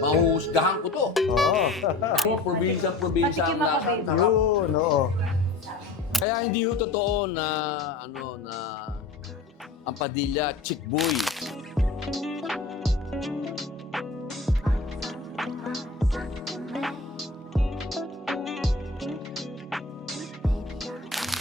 Mahuhusgahan ko to. Oo. Mga probinsya-probinsya ang Patikim ako, lasa. baby. Yun, oo. Kaya hindi ho totoo na ang Padilla chick boy.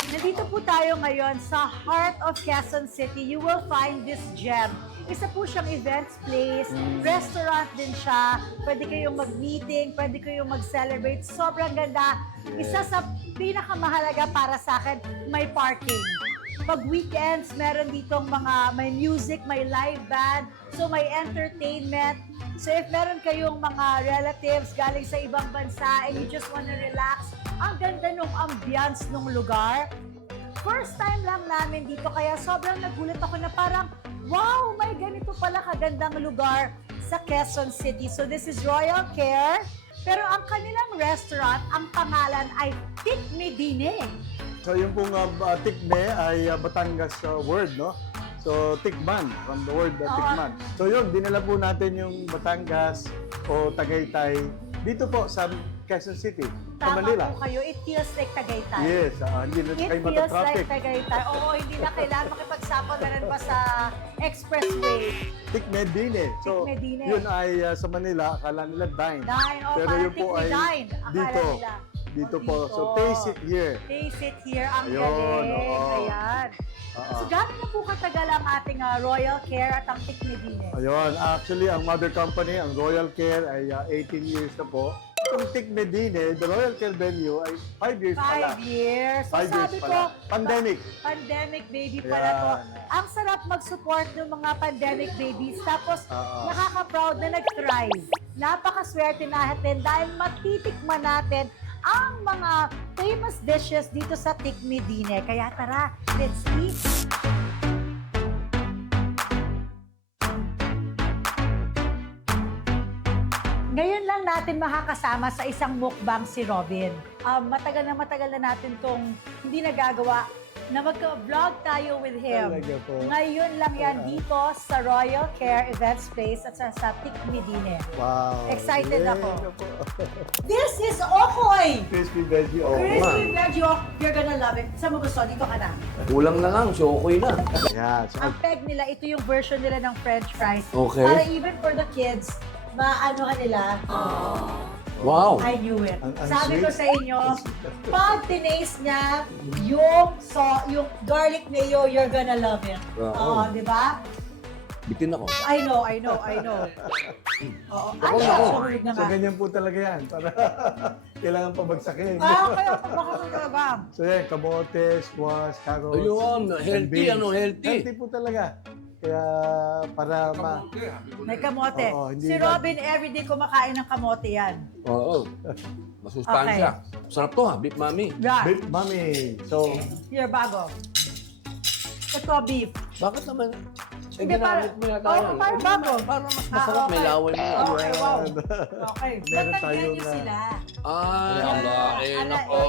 Nandito po tayo ngayon sa heart of Quezon City. You will find this gem. Isa po siyang events place, restaurant din siya. Pwede kayong mag-meeting, pwede kayong mag-celebrate. Sobrang ganda. Isa sa pinakamahalaga para sa akin, may parking. Pag weekends, meron ditong may music, may live band, so may entertainment. So if meron kayong mga relatives galing sa ibang bansa and you just wanna relax, ang ganda nung ambience nung lugar. First time lang namin dito, kaya sobrang nagulat ako na parang, wow, may ganito pala kagandang lugar sa Quezon City. So this is Royal Care, pero ang kanilang restaurant, ang pangalan ay Tikme Dine. So yung pong tikme ay Batangas word, no? So tikman, from the word tikman. So yun, dinala po natin yung Batangas o Tagaytay dito po sa Quezon City, sa Tama Manila. po kayo, it feels like Tagaytay. Yes, hindi na It kayo feels matatraffic. like Tagaytay. Oo, hindi na kailangan makipagsapon na rin pa sa expressway. Tikme Dine. So Tikme Dine. yun ay sa Manila, akala nila dine. Dine, o Pero parang yun po Tikme ay Dine. Akala dito. nila. Dito O, po. So taste it here. Taste it here. Ang Ayun, galing. oo. Ayan. Oo. So, gano'n na po katagal ang ating Royal Care at ang Tikme Dine? Ayun, actually, ang mother company, ang Royal Care, ay 18 years na po. Itong Tikme Dine, the Royal Care venue, ay 5 years pala. 5 years. So, 5 years sabi pala. ko, Pandemic. Pandemic baby pala Ayan. to. Ang sarap mag-support ng mga pandemic babies. Tapos, Oo. nakaka-proud na nag-thrive. Napakaswerte natin dahil matitikman natin ang mga famous dishes dito sa Tikme Dine. Kaya tara, let's eat! Ngayon lang natin makakasama sa isang mukbang si Robin. Matagal na natin tong hindi nagagawa na magka-vlog tayo with him. Talaga po. Ngayon lang yan dito sa Royal Care Events Place at sa Tikme Dine. Wow. Excited Galing ako. na po. This is Okoy! Crispy veggie. Oh, Crispy Veggie, you're gonna love it. Saan mo gusto? Dito ka na. Kulang na lang, so okay na. yeah. So, Ang peg nila, ito yung version nila ng French fries. Okay. Para even for the kids, maano nila, Wow. I knew it. Ang Sabi ko sweet. sa inyo, pag tinaste niya yung garlic mayo, you're gonna love it. Oo. Di ba? Bitin ako. I know. Oo. Ay, Ako. sumunod na so nga. ganyan po talaga yan. Para kailangan pabagsakin. Kaya baka talaga. So yan, kamote, squash, carrots. Ayun, and healthy, beans. healthy. Healthy po talaga. Kaya para May kamote. Oo, hindi Si na- Robin, everyday kumakain ng kamote yan. Oo. Masustansya. Sarap to ha, beef mami. Yeah. beef mami. So, Here, bago. Ito, beef. Bakit naman? Hindi, ginamit mo yata Oo, yan. parang bago. Para mas masarap, may okay. laway mo. Okay, wow. Okay. Meron Ba't tayong, nyo sila? Nako.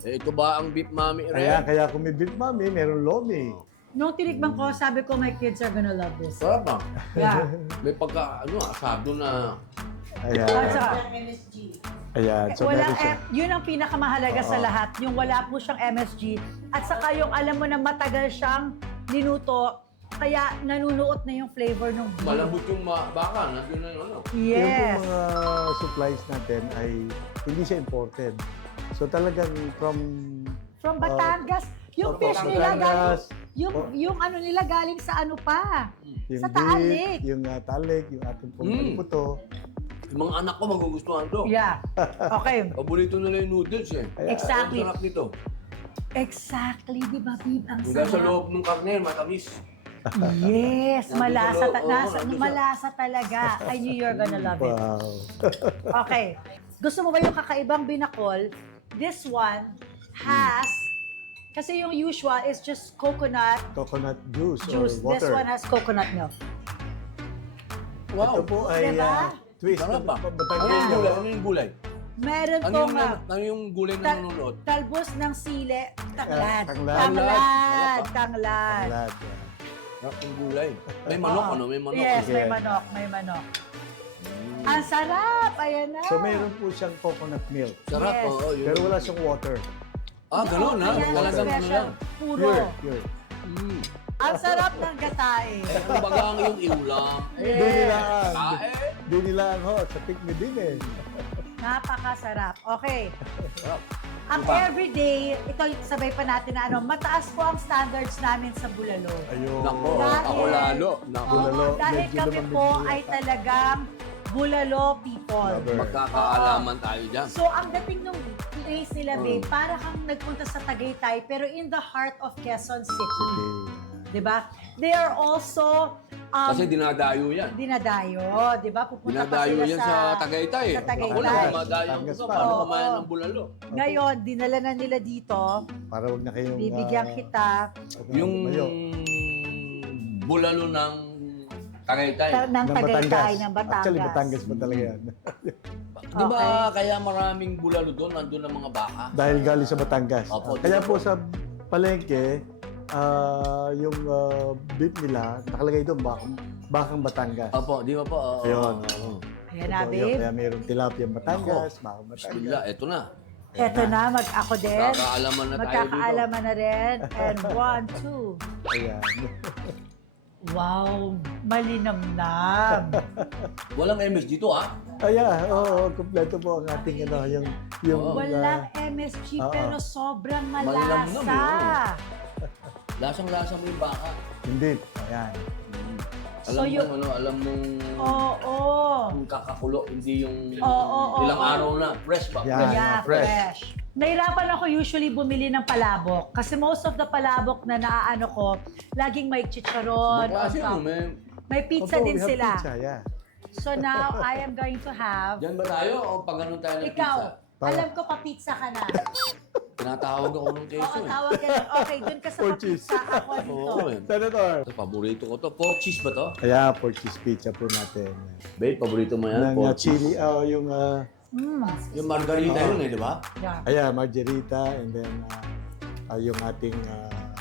Ito ba ang beef mami rin? kaya kung may beef mami, meron lomi. Nung tinikman ko, sabi ko, my kids are gonna love this. Sarap ah. Yeah. May pagka, asado na. Ayan. At saka, Ayan. So, wala, meron siya. yun ang pinakamahalaga sa Oo. lahat, yung wala po siyang MSG. At saka yung alam mo na matagal siyang niluto, kaya nanunuot na yung flavor ng beef. Malambot yung baka, nandun na yung ano. Yung Yes. mga supplies natin ay hindi siya imported. So talagang from From Batangas. Yung Opo, fish nila galing, Batangas, yung ano nila galing sa ano pa. yung Sa Taalik. yung talik, yung ating pong puto. Yung mga anak ko magugustuhan to. Yeah. Okay. Paborito nila yung noodles eh. Exactly. Ang sarap nito. Exactly, di ba, Bib? Ang Hanggang sa sarap. loob ng karne, matamis. Yes, malasa, Oo, nandun siya. malasa talaga. I knew you're gonna love it. Wow. Okay. Gusto mo ba yung kakaibang binakol? This one has, kasi yung usual is just coconut Coconut juice, juice. or This water. one has coconut milk. Ito po ay Diba? twist. Sarap ba? Batangas Ano yung yan. gulay? Ano yung gulay? Meron Ano to yung, nga. ano yung gulay na Tal- nanonood? Talbos ng sili. Tanglad. Tanglad. Tanglad. Tanglad. Tanglad. Tanglad, yeah. Sarap yung gulay. May manok, Oo. ano? May manok. Yes, Okay. may manok. May manok. Mm. Ang sarap! Ayan na. So mayroon po siyang coconut milk. Sarap, Yes. oo. yun. Pero wala siyang water. Ah, gano'n ha? Ayan, Talagang ano special. lang. Puro. Pure. Mm. Ang sarap ng gatae. Eh, kumbaga ang iyong iulam. Dinilaan. Kae. Dinilaan ho. Sa tikmi din eh. Napakasarap. Okay. Sarap. Ang Diba? everyday, ito sabay pa natin na ano, mataas po ang standards namin sa Bulalo. Ayun. Nako, Dahil- ako lalo. Nako. Bulalo, Oo, dahil medyo kami lumamig po yata. ay talagang Bulalo people. Lover. Magkakaalaman tayo dyan. So, ang dating nung place nila, babe, para kang nagpunta sa Tagaytay, pero in the heart of Quezon City. Diba? They are also Kasi dinadayo yan. dinadayo, diba? Pupunta pa Dinadayo sila yan sa Tagaytay. sa Tagaytay. Ako lang, dumadayo Batangas ko pa. paano Oo. kumain ng bulalo. Ngayon, dinala na nila dito. Para wag na kayong... Bibigyan kita Yung Mayo. bulalo ng Tagaytay. ng Ng Tagaytay, ng Batangas. Actually, Batangas pa talaga yan. Di ba kaya maraming bulalo doon? Nandun ang mga baka. Dahil galing sa Batangas. Opo, Kaya di ba po po? sa palengke, yung beef nila, nakalagay doon, bakang Batangas. Opo, di ba po? Oo, Ayun. oo. Ayan na, Ito, babe. Kaya mayroong tilapia Batangas, bakang Batangas. Bismillah, eto na. Eto na, ako din. Kakaalaman na tayo dito. Magkakaalaman na rin. And 1, 2. Ayan. Wow, malinamnam. Walang MS dito, ah. Ayan, oo, kompleto po ang ating ano, yung Oo. Walang MSG Oo. pero sobrang Malinamnam, malasa. Lasang-lasa mo yung baka. hindi. Ayan. Alam So, mo, yung- alam mong Oo. yung kakakulo, hindi yung Oo, ilang oo. araw na. Fresh ba? Yan. Yeah, fresh. fresh. Nahirapan ako usually bumili ng palabok. Kasi most of the palabok na naaano ko, laging may chicharon. Kasi on top. ano, May pizza Opo, din we have sila. Pizza, yeah. So now, I am going to have... Diyan ba tayo o pag ganun tayo ng Ikaw, pizza? alam ko pa-pizza ka na. Tinatawag ako ng Oo, keso eh. tawag ka lang. Okay, dun ka sa For pa-pizza. Ako dito. Oo eh. Senator. Ito, paborito ko to. Pork cheese ba to? Kaya, pork cheese pizza po natin. Babe, paborito mo yan? Ng Pork cheese. chili, yung, Mm. Yung margarita yun eh, di ba? Yeah. ayan, margarita, and then yung ating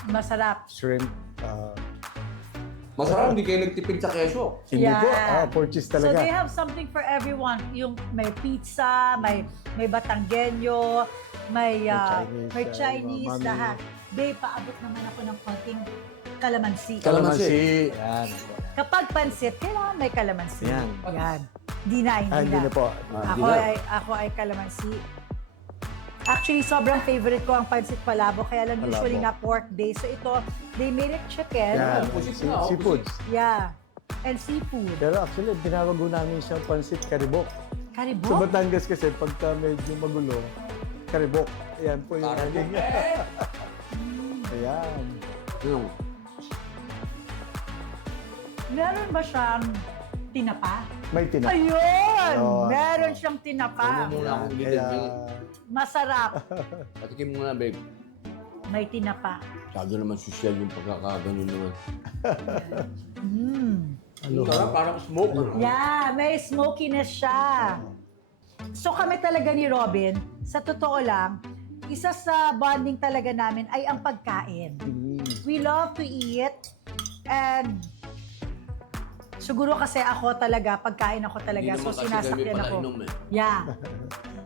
Masarap. shrimp. Masarap, hindi kayo nagtipid sa keso. Hindi po, Yeah. pork cheese So talaga. they have something for everyone. Yung may pizza, may Batanggenyo, may May Chinese, Chinese, mami. lahat. Babe, paabot naman ako ng konting kalamansi. Kalamansi. Ayan. Kapag pansit, kailangan may kalamansi. Yan. Yan. Hindi na, Hindi na po. Ako ay kalamansi. Actually, sobrang favorite ko ang pansit palabo. Kaya lang usually Palabo. nga pork day. So ito, they made it chicken. Yan. Opposite na, Seafoods. Yeah. And seafood. Pero actually, tinawag ko namin siyang pansit karibok. Sa Karibok. Batangas kasi, pagka medyo magulo, karibok. Ayan po yung Karibok. ating... Ayan. Yung, Meron ba siyang tinapa? May tinapa. Ayun! Ayun. Meron siyang tinapa. Ano muna akong Kaya, ulitin. Masarap. Patikim mo na, babe. May tinapa. Masyado naman social yung pagkakaganon naman. Mm. ano, Sarap, parang smoke. ano? Yeah, may smokiness siya. So kami talaga ni Robin, sa totoo lang, isa sa bonding talaga namin ay ang pagkain. We love to eat and siguro kasi ako talaga, pagkain ako talaga, Hindi so naman kasi kami sinasakyan pala ako. inom eh. Yeah.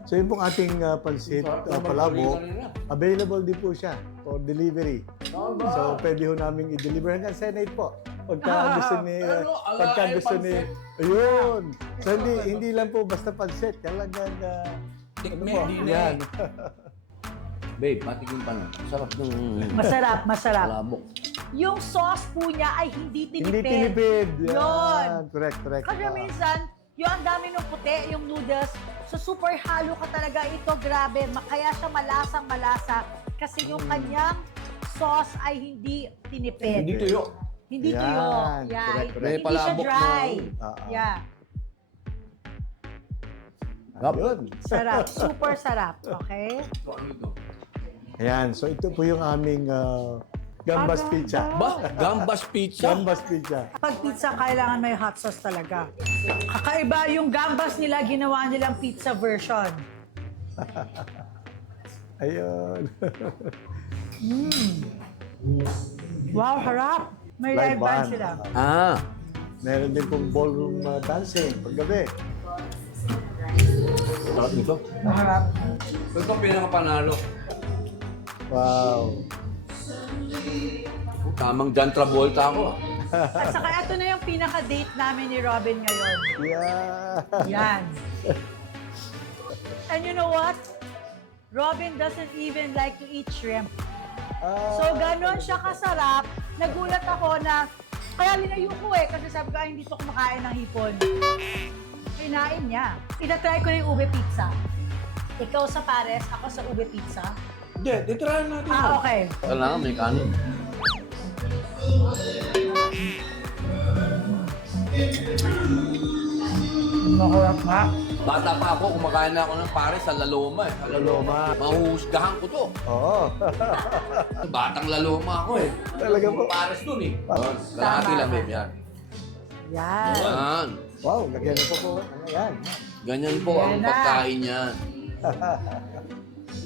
So yun pong ating pansit Sarap naman palabok, kanina. available din po siya for delivery. So pwede ho namin i-deliver hanggang Senate po. Pagka gusto ni, Pero, ala, pagka ay, gusto ni, pansit. ayun. So hindi lang po basta pansit, talagang, Tikme, po, hindi na yan. Babe, patikim pa na. Sarap ng Masarap, masarap. palabok. Yung sauce po niya ay hindi Hindi tinipid. tinipid. Yun. Yan. Correct. Kasi minsan, yung ang dami ng puti, yung noodles, so super halo ka talaga ito, grabe. Kaya siya malasang malasa kasi yung kanyang sauce ay hindi tinipid. Hindi tuyo. Hindi Yan. tuyo. Yeah. Correct, correct. May Hindi siya palabok dry. na- Yeah. Ayun. Sarap. Super sarap. Okay? So, ano ito? Ayan. So ito po yung aming gambas pizza. Ba? Gambas pizza? Gambas pizza. Pag pizza, kailangan may hot sauce talaga. Kakaiba yung gambas nila, ginawa nilang pizza version. Ayun. Wow, harap. May live band sila. Ah. Meron din pong ballroom dancing paggabi. Sarap nito. Maharap. Ito ang pinakapanalo. Wow. Tamang John Travolta ako. At saka ito na yung pinaka-date namin ni Robin ngayon. Yeah. Yan. And you know what? Robin doesn't even like to eat shrimp. So, ganon siya kasarap. Nagulat ako na, kaya linayo ko kasi sabi ko, ay, hindi to kumakain ng hipon. Kinain niya. Itatry ko na yung ube pizza. Ikaw sa pares, ako sa ube pizza. Hindi, titirahan natin. Okay. Kailangan may kanin. Maharap nga. Bata pa ako, kumakain na ako ng pares sa Laloma. Sa Laloma. Mahuhusgahan ko to. Oo. Batang Laloma ako eh. Talaga po. Pares dun eh. Kalahati lang, babe, yan. Yan. Yan. Wow, lagyan nito po. Ayan. Ganyan po Yan ang na. pagkain niyan.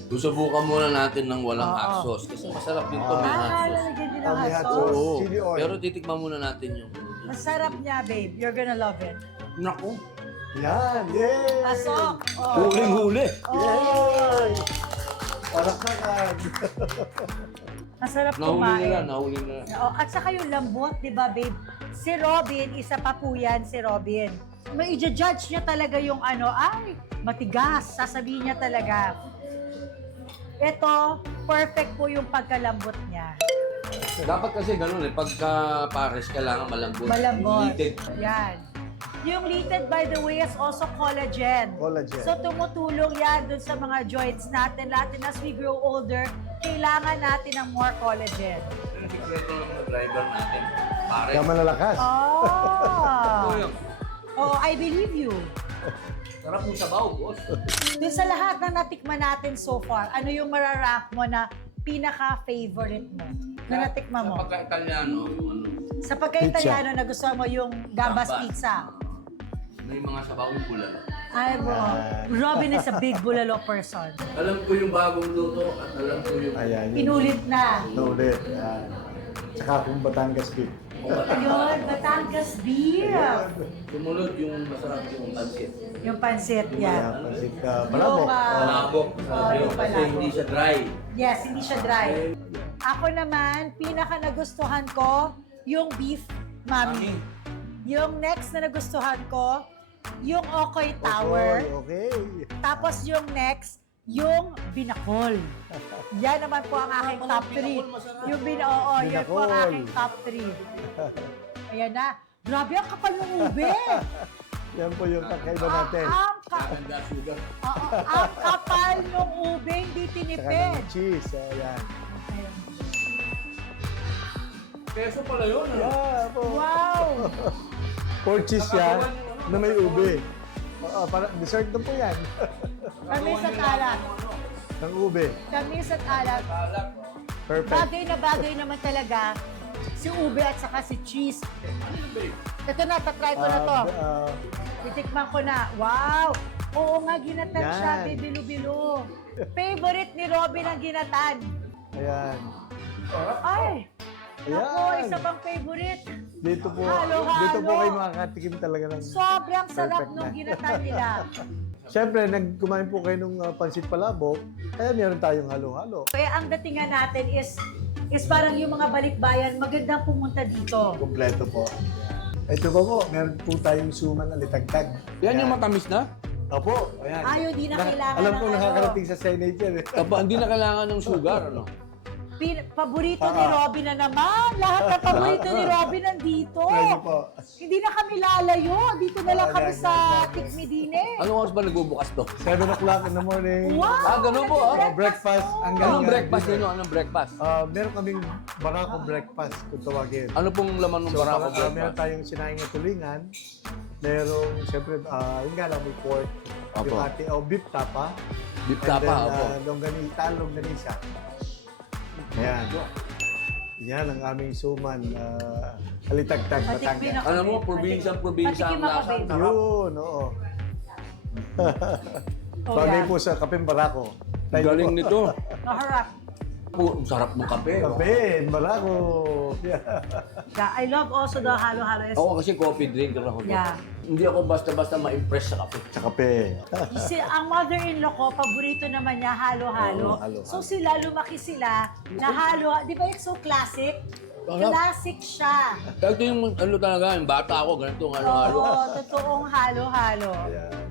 Susubukan muna natin ng walang Oo. hot sauce. Kasi masarap din to, may hot sauce. Lalagyan din ng May hot hot sauce. sauce. Chili oil. Pero titikman muna natin yung... Masarap niya, babe. You're gonna love it. Naku. Yan. Yay! Pasok. Oh. Huling-huli. Yay! Parang sakad. Masarap Nahuli kumain. nila, nahuli nila. Oh, at saka yung lambot, di ba, babe? Si Robin, isa pa po yan, si Robin. May i-judge niya talaga yung ano, ay, matigas. Sasabihin niya talaga. Ito, perfect po yung pagkalambot niya. Dapat kasi ganun eh. Pagka pares, kailangan malambot. Malambot. Heated. Yan. Yung litid, by the way, is also collagen. Collagen. So, tumutulong yan dun sa mga joints natin. Latin as we grow older, kailangan natin ng more collagen. Yung sikreto ng mga driver natin. Pares. Kaya malalakas. Oh! Ito yun. Oh, I believe you. Sarap mo sabaw, boss. Dun sa lahat na natikman natin so far, ano yung mararank mo na pinaka-favorite mo? Na natikman mo? Sa pagka-Italiano, yung ano, Sa pagka-Italiano na gusto mo yung gambas Gambas. pizza. may mga sabaw yung bulalo. Ay, bro. Robin is a big bulalo person. Alam ko yung bagong luto at alam ko yung... Ayan. yun. Inulit na. Ulit. Ayan. Tsaka kung Batangas beef. Ayun, Batangas beef. Sumunod yung masarap yung pansit. Yung pansit, Ayan. yan. Pansit Yung, palabok. Palabok. yung Kasi palabok. hindi siya dry. Yes, hindi siya dry. Ako naman, pinaka nagustuhan ko, yung beef mami. Yung next na nagustuhan ko, yung Okoy Tower. Okay. Tapos yung next, yung Binakol. Yan naman po ang aking top 3. Yung oo, yan po ang Binakol. aking top 3. Ayan na. Grabe ang kapal ng ube. Yan po yung kakaiba natin. Ganda sugar. Ang kapal ng ube, hindi Tsaka tinipid. ng cheese. Ayan. Ayan. Peso pala yun. Ano? Yeah, po. Wow! Pork cheese yan na may ube. Para dessert na po yan. Kami sa alat. Ng ube. Kami sa alat. Alak. Perfect. Bagay na bagay naman talaga si ube at saka si cheese. Ito na, tatry ko na to. Titikman ko na. Wow! Oo nga, ginatan Yan. siya. Bibilo-bilo. Favorite ni Robin ang ginatan. Ayan. Ay! Ako, Ayan. isa pang favorite. Dito po, Halo-halo. dito po kayo makakatikim talaga ng... Sobrang sarap Perfect nung na. ginatan nila. Siyempre, nagkumain po kayo ng pansit palabok, kaya meron tayong halo-halo. Kaya ang datingan natin is parang yung mga balikbayan, magandang pumunta dito. Kompleto po. Ito po, meron po tayong suman na litagtag. Yan yung matamis na? Opo, ayan. Ayaw, di na kailangan Alam ng ko ano. nakakarating sa Senate yan eh. Aba, hindi na kailangan ng sugar, ano? Paborito ni Robin na naman. Lahat ng paborito ni Robin nandito. Pwede po. Hindi na kami lalayo. Dito na lang kami Ayan, sa yan. Tikmidine. Anong oras ba nagbubukas to? 7 o'clock in the morning. Wow! Ganun po, ah. Breakfast hanggang... Anong breakfast nyo? Anong breakfast? Meron kaming barako breakfast kung tawagin. Ano pong laman ng So, barako meron breakfast? tayong sinaing na tulingan. Merong, siyempre, yun nga lang, may pork. Opo. Yung ating, beef tapa. Beef And tapa, then, opo. longganisa. Ayan. Yan ang aming suman. Halitagtag, Patikmin Batangas. ako. Alam mo, probinsya Patikim ang ako, lasa. babe. Yun, oo. Oh, Bagay yeah. po sa kapeng barako. Tayo Galing po. nito. Maharap. Sarap ng kape. oh. Kape, Barako. Yeah. Yeah, I love also the halo-halo. Ako kasi coffee drinker ako. Yeah. Hindi ako basta-basta ma-impress sa kape. Sa kape. Kasi ang mother-in-law ko, paborito naman niya halo-halo. Oo, halo-halo. So sila, lumaki sila na halo. Di ba it's so classic? Sarap. Classic siya. Kaya ito yung ano talaga, yung bata ako, ganito ang halo-halo. Oo, totoong halo-halo. Ayan.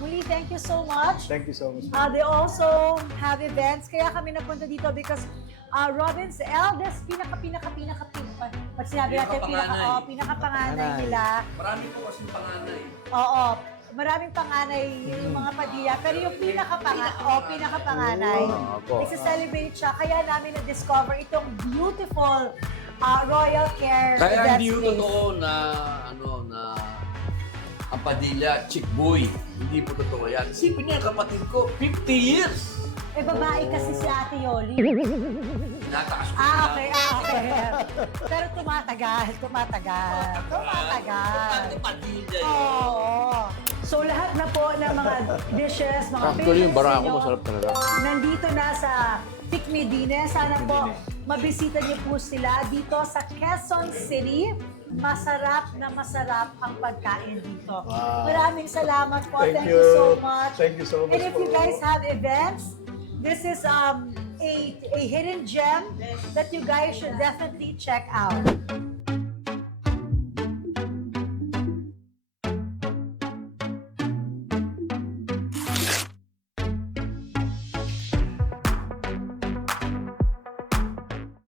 Muli, thank you so much. Thank you so much. They also have events. Kaya kami napunta dito because Robin's eldest, pag sinabi natin, Pinakapanganay. pinakapanganay nila. Marami po kasing panganay. Oo, maraming panganay yung mga Padilla. Pero yung pinakapanganay, Opo. isa-celebrate siya. Kaya namin na-discover itong beautiful Royal Care Kaya event hindi yung space. totoo na, na ang Padilla, chick boy. Hindi po totoo yan. Isipin niya, kapatid ko, 50 years! Eh, babae kasi si Ate Yoli. Nataas ko Okay. Pero tumatagal. Importante Padilla yun. Oo. So lahat na po ng mga dishes, mga Actually, yung favorites barako ninyo, masarap talaga. nandito na sa Tikmidine. Sana po mabisita niyo po sila dito sa Quezon City. Masarap na masarap ang pagkain dito. Wow. Maraming salamat po. Thank Thank you. you so much. Thank you so much And if you po. guys have events, this is a hidden gem that you guys should definitely check out.